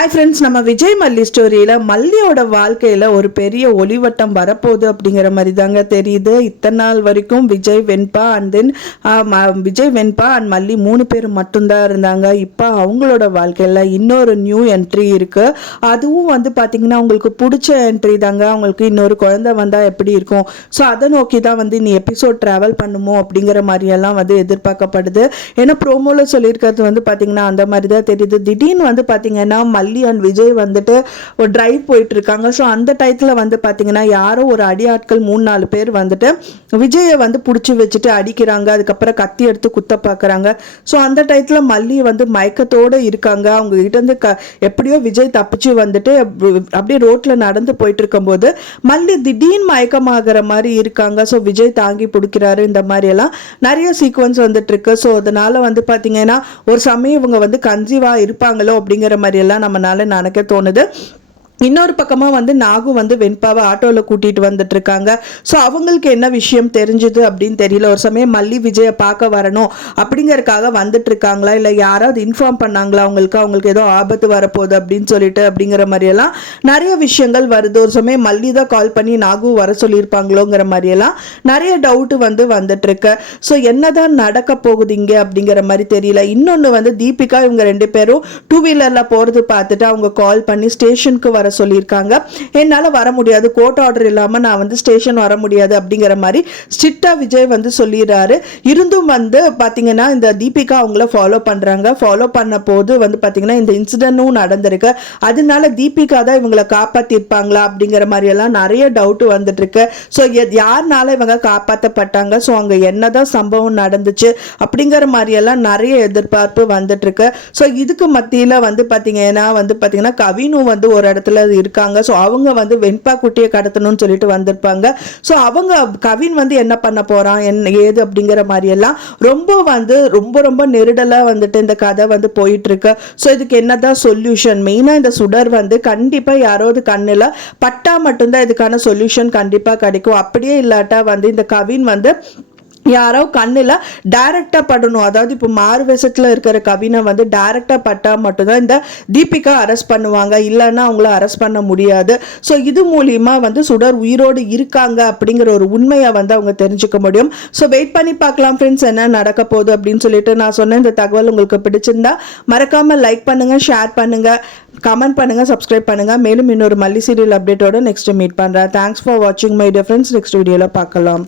Hi friends, நம்ம விஜய் மல்லி ஸ்டோரியில் மல்லியோட வாழ்க்கையில் ஒரு பெரிய ஒளிவட்டம் வரப்போகுது அப்படிங்கிற மாதிரி தாங்க தெரியுது. இத்தனை நாள் வரைக்கும் Vijay Venba and then Vijay Venba and Malli 3 பேர் மட்டும்தான் இருந்தாங்க. இப்போ அவங்களோட வாழ்க்கையில் இன்னொரு நியூ என்ட்ரி இருக்குது. அதுவும் வந்து பார்த்திங்கன்னா உங்களுக்கு பிடிச்ச என்ட்ரி தாங்க. அவங்களுக்கு இன்னொரு குழந்தை வந்தால் எப்படி இருக்கும், ஸோ அதை நோக்கி தான் வந்து நீ எபிசோட் ட்ராவல் பண்ணுமோ அப்படிங்கிற மாதிரியெல்லாம் வந்து எதிர்பார்க்கப்படுது. ஏன்னா ப்ரோமோவில் சொல்லியிருக்கிறது வந்து பார்த்திங்கன்னா அந்த மாதிரி தான் தெரியுது. திடீர்னு வந்து பார்த்திங்கன்னா மல்லி அண்ட் விஜய் வந்துட்டு ஒரு டிரைவ் போயிட்டு இருக்காங்க. ஸோ அந்த டயத்தில் வந்து பார்த்தீங்கன்னா யாரோ ஒரு அடியாட்கள் 3-4 பேர் வந்துட்டு விஜயை வந்து பிடிச்சி வச்சுட்டு அடிக்கிறாங்க. அதுக்கப்புறம் கத்தி எடுத்து குத்த பார்க்குறாங்க. ஸோ அந்த டயத்தில் மல்லி வந்து மயக்கத்தோடு இருக்காங்க. அவங்க கிட்ட இருந்து எப்படியோ விஜய் தப்பிச்சு வந்துட்டு அப்படியே ரோட்டில் நடந்து போயிட்டு இருக்கும்போது மல்லி திடீர்னு மயக்கமாகிற மாதிரி இருக்காங்க. ஸோ விஜய் தாங்கி பிடிக்கிறாரு. இந்த மாதிரி எல்லாம் நிறைய சீக்வன்ஸ் வந்துட்டு இருக்கு. ஸோ அதனால வந்து பார்த்தீங்கன்னா ஒரு சமயம் இவங்க வந்து கன்சீவா இருப்பாங்களோ அப்படிங்கிற மாதிரி எல்லாம் நம்மளால நினைக்க தோணுது. இன்னொரு பக்கமாக வந்து நாகு வந்து வெண்பாவை ஆட்டோவில் கூட்டிகிட்டு வந்துட்டு இருக்காங்க. ஸோ அவங்களுக்கு என்ன விஷயம் தெரிஞ்சுது அப்படின்னு தெரியல. ஒரு சமயம் மல்லி விஜயை பார்க்க வரணும் அப்படிங்கறதுக்காக வந்துட்டு இருக்காங்களா, இல்லை யாராவது இன்ஃபார்ம் பண்ணாங்களா அவங்களுக்கு ஏதோ ஆபத்து வரப்போகுது அப்படின்னு சொல்லிட்டு அப்படிங்கிற மாதிரியெல்லாம் நிறைய விஷயங்கள் வருது. ஒரு சமயம் மல்லி தான் கால் பண்ணி நாகு வர சொல்லியிருப்பாங்களோங்கிற மாதிரியெல்லாம் நிறைய டவுட்டு வந்து வந்துட்டு இருக்கு. ஸோ என்னதான் நடக்க போகுது இங்கே அப்படிங்கிற மாதிரி தெரியல. இன்னொன்று வந்து தீபிகா இவங்க 2 பேரும் 2 வீலரில் போகிறது பார்த்துட்டு அவங்க கால் பண்ணி ஸ்டேஷனுக்கு வர சொல்லியிருக்காங்க. என்னால் வர முடியாது, கோர்ட் ஆர்டர் இல்லாமல் நான் வந்து ஸ்டேஷன் வர முடியாது அப்படிங்கிற மாதிரி ஸ்ட்ரிக்டா விஜய் வந்து சொல்லிடுறாரு. இருந்தும் வந்து பார்த்தீங்கன்னா இந்த தீபிகா அவங்கள ஃபாலோ பண்ணுறாங்க. ஃபாலோ பண்ண போது வந்து பார்த்தீங்கன்னா இந்த இன்சிடென்ட்டும் நடந்திருக்கு. அதனால தீபிகா தான் இவங்களை காப்பாற்றிருப்பாங்களா அப்படிங்கிற மாதிரி எல்லாம் நிறைய டவுட் வந்துட்டு இருக்கு. ஸோ யாருனால இவங்க காப்பாற்றப்பட்டாங்க, ஸோ அங்கே என்னதான் சம்பவம் நடந்துச்சு அப்படிங்கிற மாதிரி எல்லாம் நிறைய எதிர்பார்ப்பு வந்துட்டு இருக்கு. ஸோ இதுக்கு மத்தியில் வந்து பார்த்தீங்கன்னா கவினும் வந்து ஒரு இடத்துல இருக்காங்க. ஸோ அவங்க வந்து வெண்பா குட்டியை கடத்தணும்னு சொல்லிட்டு வந்திருப்பாங்க. ஸோ அவங்க கவின் வந்து என்ன பண்ண போறான் என்ன ஏது அப்படிங்கிற மாதிரி எல்லாம் ரொம்ப நெருடலா வந்துட்டு இந்த கதை வந்து போயிட்டு இருக்கு. ஸோ இதுக்கு என்னதான் சொல்யூஷன், மெயினா இந்த சுடர் வந்து கண்டிப்பா யாராவது கண்ணில் பட்டா மட்டும்தான் இதுக்கான சொல்யூஷன் கண்டிப்பா கிடைக்கும். அப்படியே இல்லாட்டா வந்து இந்த கவின் வந்து யாரோ கண்ணில் டைரக்டாக படணும். அதாவது இப்போ மாறு வேஷத்தில் இருக்கிற கவினை வந்து டைரக்டாக பட்டால் மட்டும்தான் இந்த தீபிகா அரெஸ்ட் பண்ணுவாங்க, இல்லைன்னா அவங்கள அரெஸ்ட் பண்ண முடியாது. ஸோ இது மூலியமா வந்து சுடர் உயிரோடு இருக்காங்க அப்படிங்கிற ஒரு உண்மையை வந்து அவங்க தெரிஞ்சுக்க முடியும். ஸோ வெயிட் பண்ணி பார்க்கலாம் ஃப்ரெண்ட்ஸ், என்ன நடக்க போகுது அப்படின்னு சொல்லிட்டு. நான் சொன்ன இந்த தகவல் உங்களுக்கு பிடிச்சிருந்தா மறக்காம லைக் பண்ணுங்க, ஷேர் பண்ணுங்க, கமெண்ட் பண்ணுங்க, சப்ஸ்கிரைப் பண்ணுங்க. மேலும் இன்னொரு மல்லி சீரியல் அப்டேட்டோட நெக்ஸ்ட் மீட் பண்றேன். தேங்க்ஸ் ஃபார் வாட்சிங் மை டியர் ஃப்ரெண்ட்ஸ். நெக்ஸ்ட் வீடியோல பார்க்கலாம்.